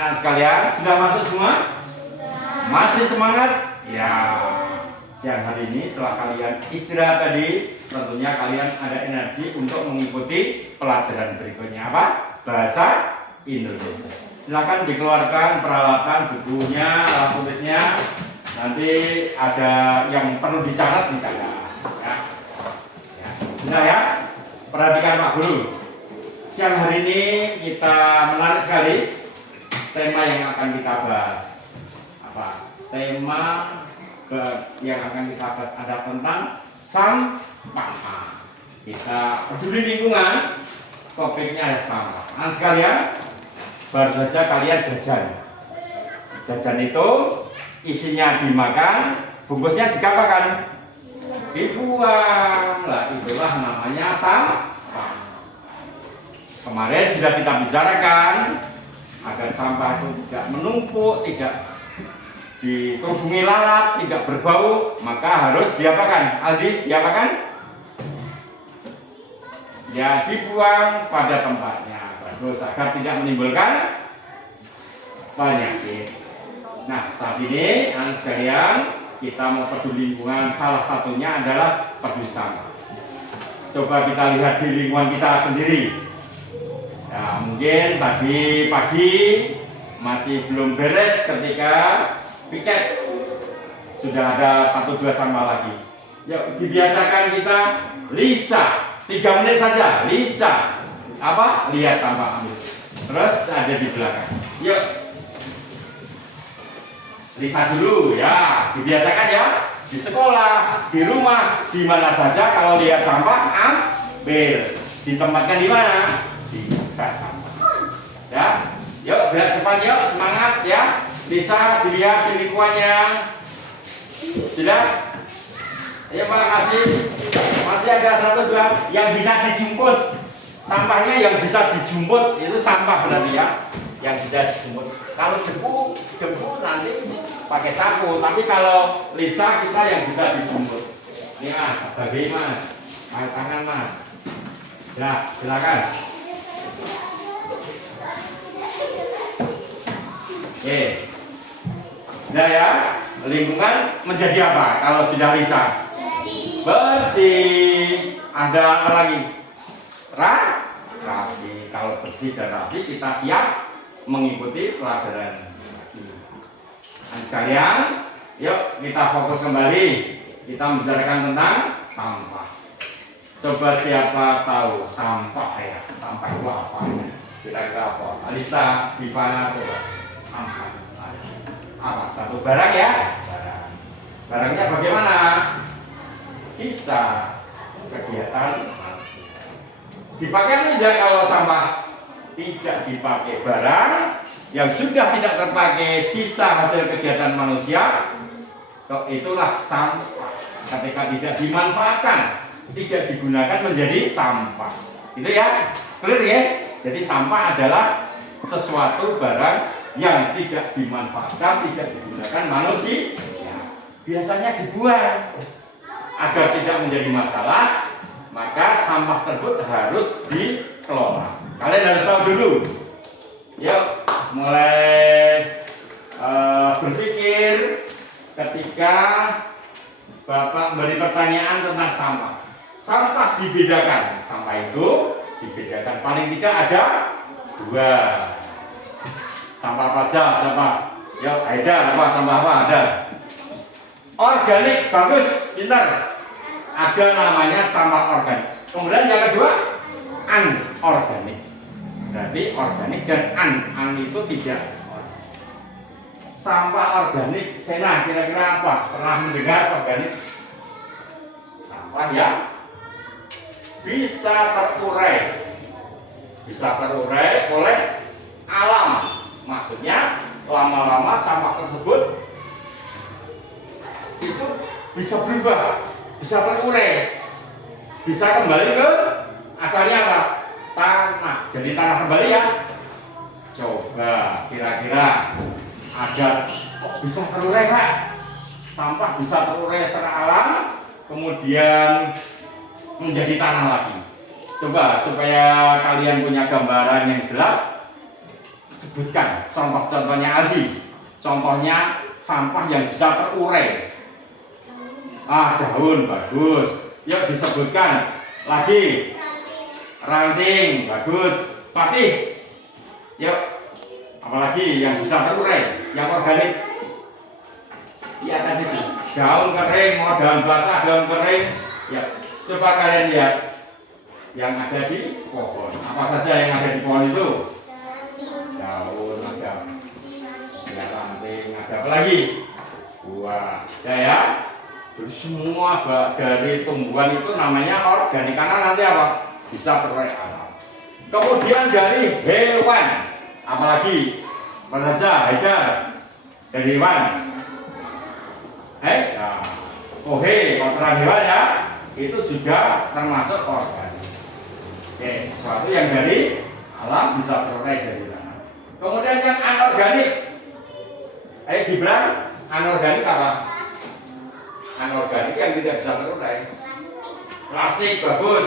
Anak sekalian, sudah masuk semua? Masih semangat? Ya, siang hari ini setelah kalian istirahat tadi, tentunya kalian ada energi untuk mengikuti pelajaran berikutnya. Apa? Bahasa Indonesia. Silakan dikeluarkan peralatan, bukunya, alat tulisnya. Nanti ada yang perlu dicatat, dicatat. Sudah ya? Perhatikan Pak Guru. Siang hari ini kita menarik sekali tema yang akan kita bahas. Apa? Tema yang akan kita bahas ada tentang sampah. Kita peduli lingkungan, topiknya ada sampah. Anak sekalian, baru saja kalian jajan. Jajan itu isinya dimakan, bungkusnya diapakan? Dibuang. Lah itulah namanya sampah. Kemarin sudah kita bicarakan agar sampah itu tidak menumpuk, tidak dikerubungi lalat, tidak berbau, maka harus diapakan? Aldi, diapakan? Ya, dibuang pada tempatnya. Bagus, agar tidak menimbulkan penyakit. Nah, saat ini anak sekalian, kita mau peduli lingkungan, salah satunya adalah peduli sampah. Coba kita lihat di lingkungan kita sendiri. Nah, mungkin tadi pagi masih belum beres ketika piket. Sudah ada 1-2 sampah lagi. Yuk, dibiasakan kita lisa 3 menit saja. Lisa apa? Lihat sampah ambil. Terus ada di belakang. Yuk, lisa dulu ya. Dibiasakan ya. Di sekolah, di rumah, di mana saja kalau lihat sampah ambil. Ditempatkan di mana? Di sampah. Ya, yuk gerak cepat yuk, semangat ya. Bisa dilihat di lingkungannya. Sudah? Ayo makasih. Masih ada 1-2 yang bisa dijemput. Sampahnya yang bisa dijemput itu sampah berarti ya. Yang bisa dijemput. Kalau debu nanti pakai sapu. Tapi kalau lisa kita yang bisa dijemput. Ini mas, bagi mas, pakai tangan mas. Ya, silakan. Oke. Sudah ya, lingkungan menjadi apa kalau sudah lisa? Bersih. Ada apa lagi? Rapi. Kalau bersih dan rapi, kita siap mengikuti pelajaran. Nah, sekalian, yuk kita fokus kembali. Kita membicarakan tentang sampah. Coba siapa tahu sampah ya? Sampah itu apa? Kira-kira apa? Alisa, Divana, coba. Sampah apa? Satu barang ya? Barangnya bagaimana? Sisa kegiatan manusia. Dipakai tidak kalau sampah? Tidak dipakai. Barang yang sudah tidak terpakai, sisa hasil kegiatan manusia, itulah sampah. Ketika tidak dimanfaatkan, tidak digunakan menjadi sampah. Itu ya? Clear ya? Jadi sampah adalah sesuatu barang yang tidak dimanfaatkan, tidak digunakan manusia, ya, biasanya dibuang. Agar tidak menjadi masalah, maka sampah tersebut harus dikelola. Kalian harus tahu dulu. Yuk, mulai berpikir ketika Bapak beri pertanyaan tentang sampah. Sampah dibedakan. Sampah itu dibedakan paling tidak ada 2. Sampah apa saja? Sampah. Yuk, ada apa? Sampah apa? Ada. Organik, bagus, pintar. Ada namanya sampah organik. Kemudian yang kedua, anorganik. Berarti organik dan an itu tidak. Sampah organik, Sena kira-kira apa? Pernah mendengar organik? Sampah yang bisa terurai oleh alam. Maksudnya lama-lama sampah tersebut itu bisa berubah, bisa terurai, bisa kembali ke asalnya apa? Tanah. Jadi tanah kembali ya. Coba kira-kira ada kok bisa terurai Kak? Sampah bisa terurai secara alam, kemudian menjadi tanah lagi. Coba supaya kalian punya gambaran yang jelas. sebutkan contoh-contohnya Aldi. Contohnya sampah yang bisa terurai. Daun bagus. Yuk disebutkan lagi. Ranting bagus. Fatih. Yuk. Apalagi yang bisa terurai, yang organik. Iya tadi sih. Daun kering, mau daun basah, daun kering. Ya, coba kalian lihat yang ada di pohon. Apa saja yang ada di pohon itu? Daun, ada ranting, ada apa lagi? Buah. Ya. Jadi semua dari tumbuhan itu namanya organik karena nanti apa? Bisa terurai alam. Kemudian dari hewan, apalagi? Apa saja? Haidar. Dari hewan. Kotoran hewan ya, itu juga termasuk organik. Oke, sesuatu yang dari alam bisa terurai jadi tanah. Kemudian yang anorganik. Gibran, anorganik apa? Anorganik yang tidak bisa terurai. Plastik bagus.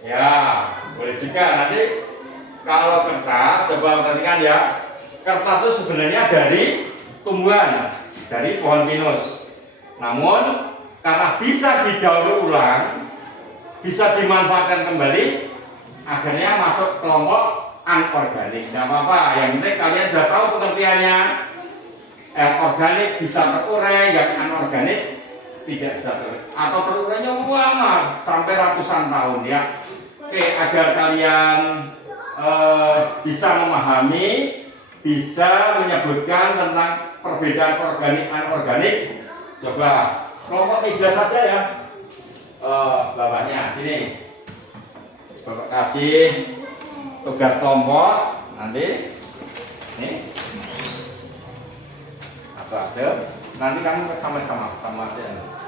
Ya, boleh juga nanti kalau kertas, coba perhatikan ya. Kertas itu sebenarnya dari tumbuhan, dari pohon pinus. Namun karena bisa didaur ulang, bisa dimanfaatkan kembali, akhirnya masuk kelompok anorganik. Tidak apa-apa, yang penting kalian sudah tahu pengertiannya. Yang organik bisa terurai, yang anorganik tidak bisa terurai. Atau terurainya lama sampai ratusan tahun ya. Oke, agar kalian bisa memahami, bisa menyebutkan tentang perbedaan organik anorganik. Coba kelompok 3 saja ya. Bapaknya sini. Bapak kasih tugas kelompok nanti. Nih. Ada. Nanti kamu sama aja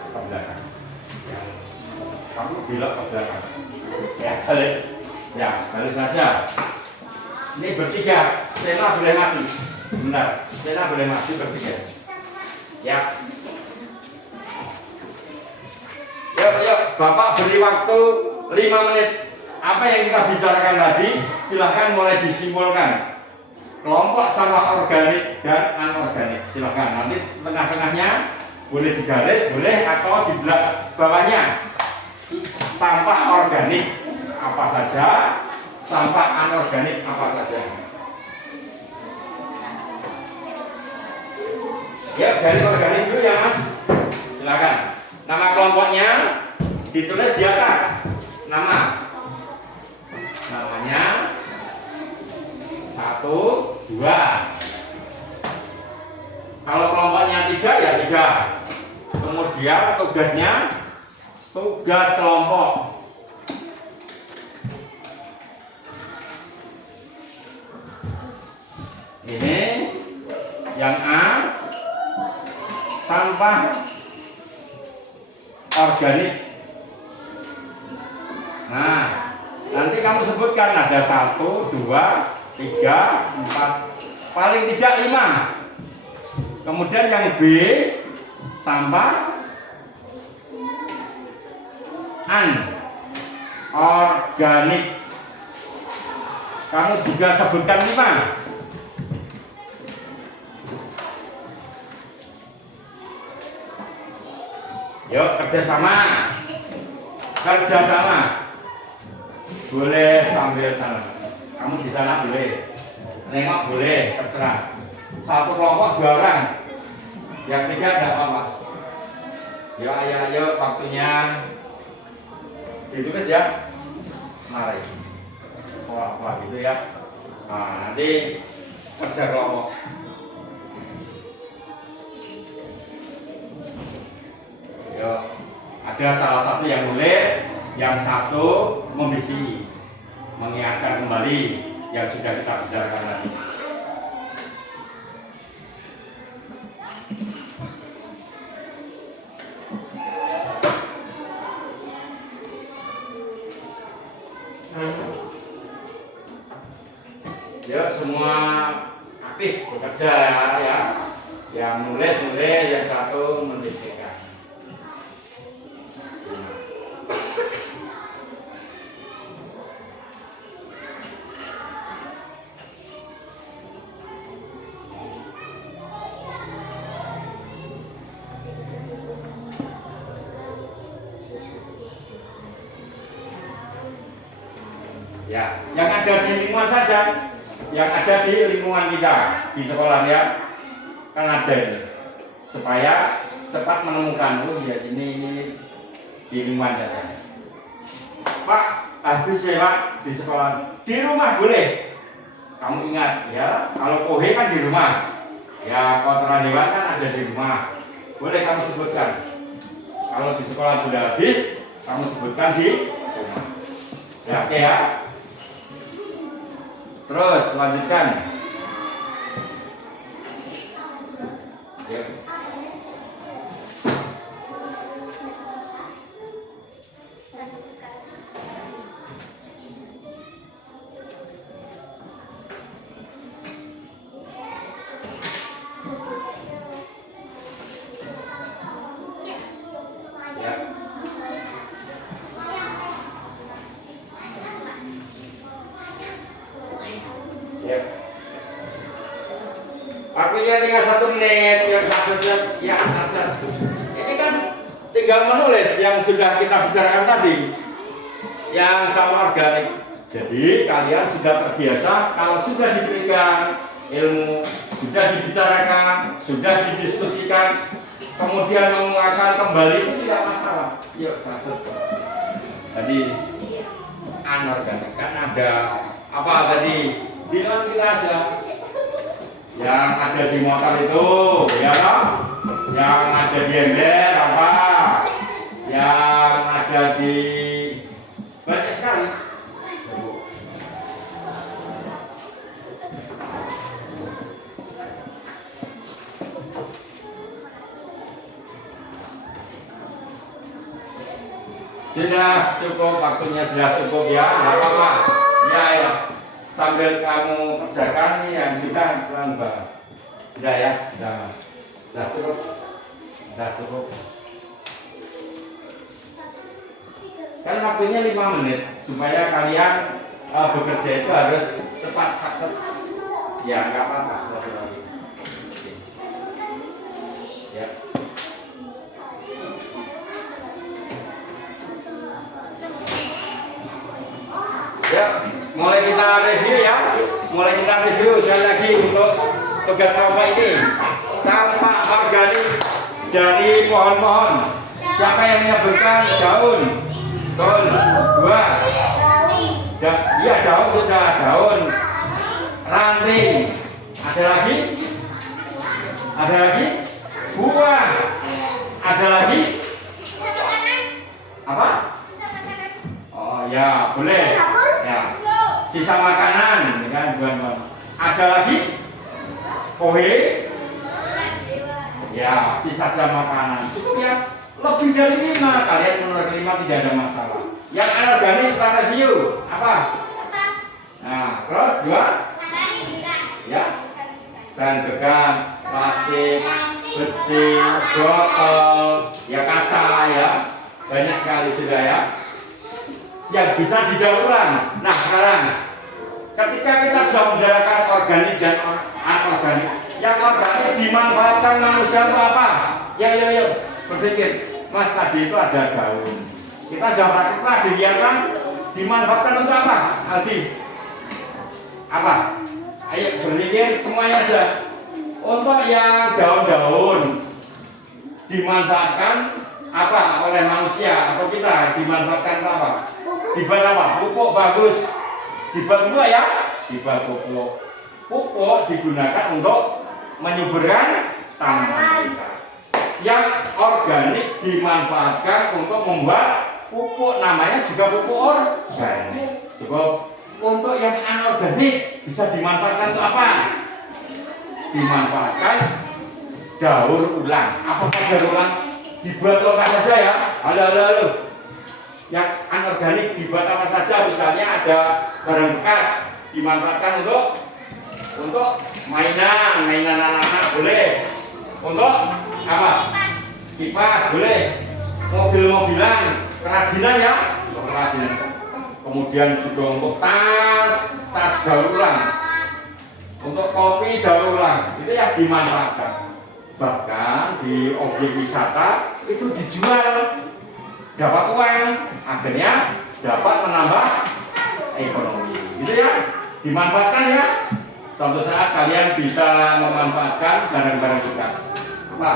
ke belakang. Ya. Kamu bilang ke belakang. Ya, balik. Ya, balik saja. Ini bertiga. Sena boleh maju. Bentar. Sena boleh maju bertiga. Ya. Yuk, Bapak beri waktu 5 menit. Apa yang kita bicarakan tadi, silahkan mulai disimpulkan. Kelompok sampah organik dan anorganik. Silahkan. Nanti tengah-tengahnya boleh digaris, boleh atau di bawahnya. Sampah organik apa saja, sampah anorganik apa saja. Ya, dari organik dulu ya Mas. Silakan. Nama kelompoknya ditulis di atas. Namanya 1, 2. Kalau kelompoknya 3 ya 3. Kemudian tugas kelompok. Ini yang A, sampah organik. Nah, nanti kamu sebutkan ada 1, 2, 3, 4, paling tidak 5. Kemudian yang B, sampah anorganik. Kamu juga sebutkan 5. Yuk kerjasama. Boleh sambil sana. Kamu di sana boleh. Nengok boleh, terserah. 1 kelompok 2 orang. Yang 3 tidak apa-apa. Ayo waktunya ditulis ya. Mari. Apa gitu ya. Nah, nanti kerja kelompok. Ada salah satu yang nulis, yang satu membisi, mengingatkan kembali yang sudah kita bicarakan tadi. Yuk semua aktif bekerja ya. Yang nulis, yang satu mendiskusikan. Ya, yang ada di lingkungan saja, yang ada di lingkungan kita di sekolah ya, kan ada ini, supaya cepat menemukan ya ini di lingkungan saja. Pak, habis ya Pak di sekolah, di rumah boleh. Kamu ingat ya, kalau pohe kan di rumah, ya kotoran hewan kan ada di rumah, boleh kamu sebutkan. Kalau di sekolah sudah habis, kamu sebutkan di rumah. Ya, oke ya. Terus lanjutkan. Ya. Waktunya tinggal 1 menit, yang satunya ya satu. Ini kan tinggal menulis yang sudah kita bicarakan tadi, yang sama organik. Jadi kalian sudah terbiasa kalau sudah diberikan ilmu, sudah dibicarakan, sudah didiskusikan, kemudian menguangkan kembali itu tidak masalah. Yuk satu. Tadi anorganik kan ada apa tadi? Bilang kita aja. Yang ada di motor itu, ya kan? Yang ada di ember apa? Yang ada di banyak sekali. Sudah cukup, waktunya sudah cukup ya, nggak apa-apa. Ya. Sambil kamu kerjakan yang sudah lambat. Sudah ya, sudah cukup. Sudah cukup. Kan waktunya 5 menit supaya kalian bekerja itu harus cepat. Ya, nggak apa-apa. Ya. Ya. Mulai kita review ya, sekali lagi untuk tugas sampah ini. Sampah organik dari pohon-pohon. Siapa yang menyebutkan daun? Daun, 2. Iya daun sudah, daun. Ranting. Ada lagi? Ada lagi? Buah. Ada lagi? Apa? Oh ya, boleh. Ya. Sisa makanan, kan buah-buahan. Ada lagi? Pohe? Ya, sisa makanan. Cukup ya. Lebih dari 5, kalian menurut 5 tidak ada masalah. Yang anorganik kita review apa? Nah, terus 2? Ya. Dan bekas, plastik, besi, botol, ya kaca ya. Banyak sekali sudah ya. Yang bisa didaur ulang. Nah sekarang ketika kita sudah membicarakan organik dan anorganik, yang organik dimanfaatkan manusia itu apa? Yuk berpikir. Mas tadi itu ada daun, kita sudah praktek dibiarkan dimanfaatkan untuk apa? Aldi apa? Ayo berpikir semuanya aja. Untuk yang daun-daun dimanfaatkan apa oleh manusia atau kita dimanfaatkan apa? Dibuat apa? Pupuk bagus. Dibuat pupuk ya? Dibuat pupuk. Pupuk digunakan untuk menyuburkan tanaman kita. Yang organik dimanfaatkan untuk membuat pupuk, namanya juga pupuk organik. Cukup. Untuk yang anorganik bisa dimanfaatkan untuk apa? Dimanfaatkan daur ulang. Apakah daur ulang? Dibuat apa saja ya? Halo. Yang anorganik dibuat apa saja, misalnya ada barang bekas dimanfaatkan untuk mainan anak-anak boleh, untuk apa? Kipas boleh, mobil-mobilan, kerajinan ya, untuk kerajinan. Kemudian juga untuk tas daur ulang, untuk kopi daur ulang, itu yang dimanfaatkan. Bahkan di objek wisata itu dijual, dapat uang, akhirnya dapat menambah ekonomi. Gitu ya, dimanfaatkan ya. Suatu saat kalian bisa memanfaatkan barang-barang bekas. Apa?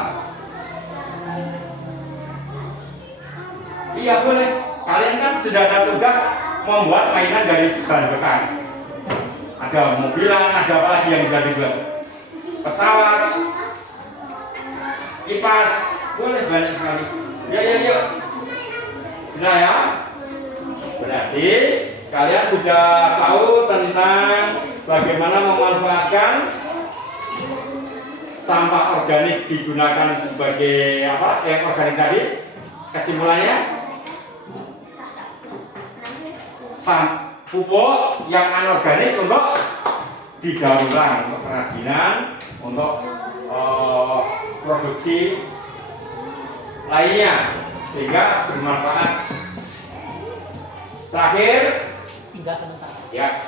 Iya boleh. Kalian kan sudah ada tugas membuat mainan dari bahan bekas. Ada mobilan, ada apa lagi yang bisa dibuat? Pesawat, kipas, boleh banyak sekali. Yuk. Sudah ya? Berarti kalian sudah tahu tentang bagaimana memanfaatkan sampah organik digunakan sebagai apa? Yang organik tadi. Kesimpulannya, pupuk yang anorganik untuk didaur ulang, untuk kerajinan, untuk produksi lainnya, sehingga bermanfaat. Terakhir, ya,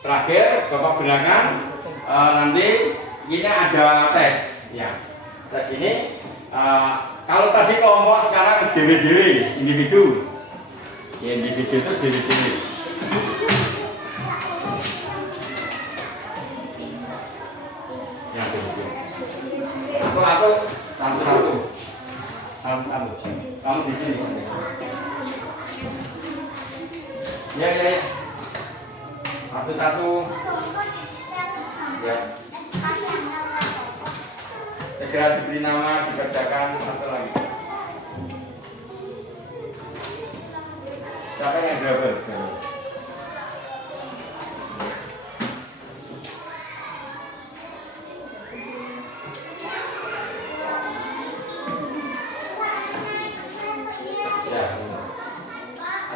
terakhir Bapak gunakan nanti ini ada tes, ya. Tes ini kalau tadi kelompok, sekarang dewe-dewe, individu. Ya, individu itu dewe-dewe. Satu-satu. Kamu di sini. Ya. Satu-satu. Ya. Segera diberi nama, dikerjakan satu lagi. Siapa yang double?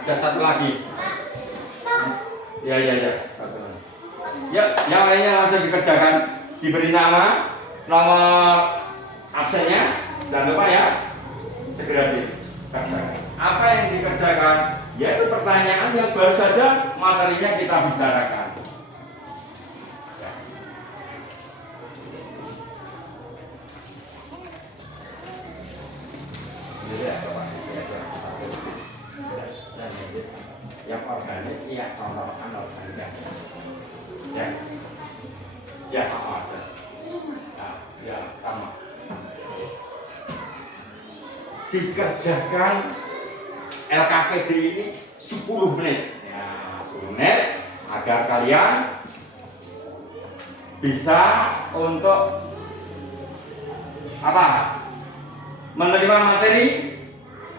Ada satu lagi. Ya. Satu lagi. Ya, yang lainnya langsung dikerjakan. Diberi nama, nomor absennya, jangan lupa ya. Segera dikerjakan. Apa yang dikerjakan? Yaitu pertanyaan yang baru saja materinya kita bicarakan. Yang organik, iya, contoh anorganik. Ya, sama. Ya, sama. Dikerjakan LKPD ini 10 menit. Ya, 10 menit agar kalian bisa untuk apa? Menerima materi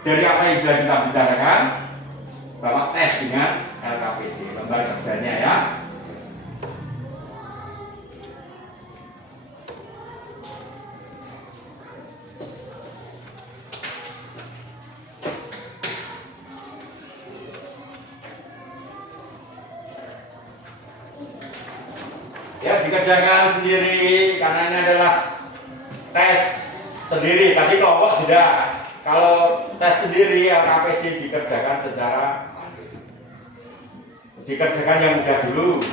dari apa yang sudah kita bicarakan. Bapak tes dengan LKPD, lembar kerjanya ya. Ya, dikerjakan sendiri karena ini adalah tes sendiri. Tadi kelompok sudah. Kalau tes sendiri LKPD dikerjakan secara dikerjakan yang mudah dulu.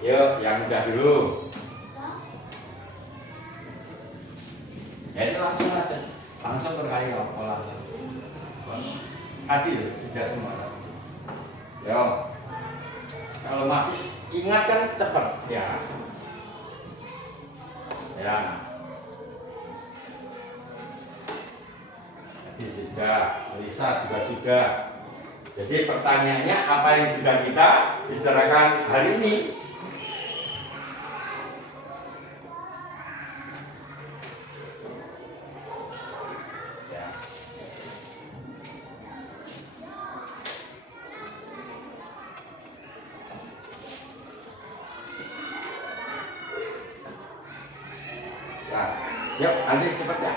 Yuk, yang mudah dulu. Ya itu langsung aja, langsung berkali olahraga. Tadi sudah semua. Yo, kalau masih ingat kan cepat ya. Ya. Jadi sudah, Lisa juga sudah. Jadi pertanyaannya apa yang sudah kita bicarakan hari ini? Yuk, ambil cepat ya.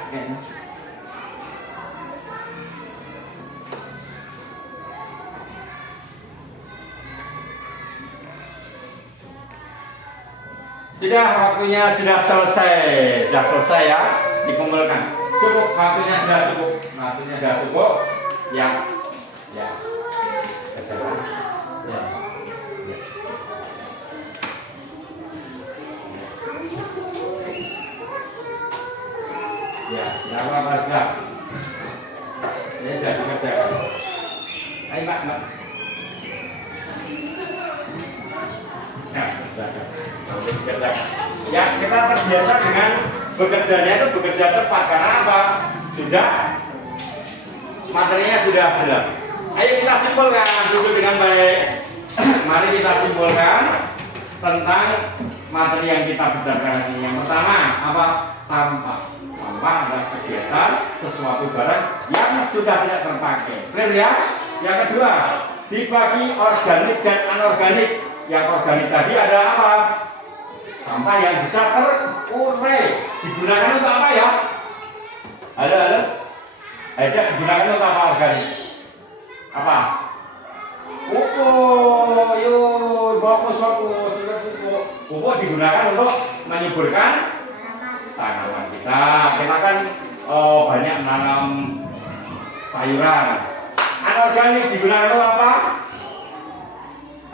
Sudah, waktunya sudah selesai ya, dikumpulkan. Cukup, waktunya sudah cukup. Ya. Ya, tidak apa-apa sudah. Ini sudah dikerjakan. Ayo Mbak, Mbak. Nah, kerjakan. Oke, dikerjakan. Ya, kita terbiasa dengan bekerjanya itu bekerja cepat karena apa? Sudah materinya sudah jelas. Ayo kita simpulkan dulu dengan baik. Mari kita simpulkan tentang materi yang kita bicarakan ini. Yang pertama apa? Sampah. Sampah adalah kegiatan sesuatu barang yang sudah tidak terpakai. Clear ya? Yang kedua, dibagi organik dan anorganik. Yang organik tadi ada apa? Sampah yang bisa terurai. Digunakan untuk apa ya? Halo, halo. Ada digunakan untuk apa organik? Apa? Pupuk. Yuk, fokus. Pupuk digunakan untuk menyuburkan tanaman kita. Kita kan banyak menanam sayuran. Anorganik digunakan untuk apa?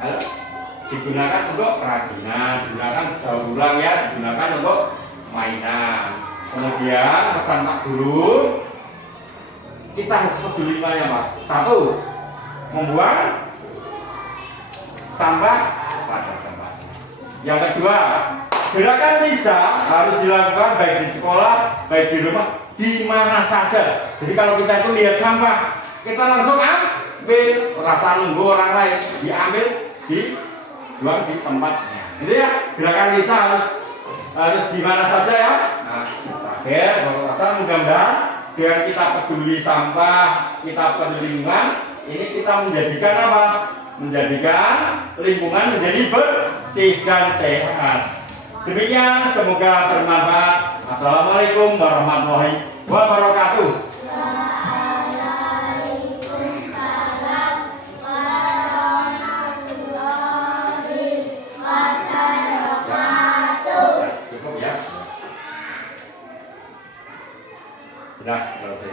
Halo? Digunakan untuk kerajinan, digunakan daur ulang ya, digunakan untuk mainan. Kemudian pesan Pak Guru, kita harus peduli ya Pak. Satu, membuang sampah pada tempat. Yang kedua, gerakan bisa harus dilakukan baik di sekolah, baik di rumah, di mana saja. Jadi kalau kita itu lihat sampah, kita langsung ambil, rasa nunggu orang lain, diambil, dibuang di tempatnya. Jadi ya, gerakan bisa harus di mana saja ya. Nah, terakhir, rasa mudah-mudahan dengan kita peduli sampah, kita peduli lingkungan, ini kita menjadikan apa? Menjadikan lingkungan menjadi bersih dan sehat. Demikian, semoga bermanfaat. Assalamualaikum warahmatullahi wabarakatuh. Cukup ya. Sudah selesai.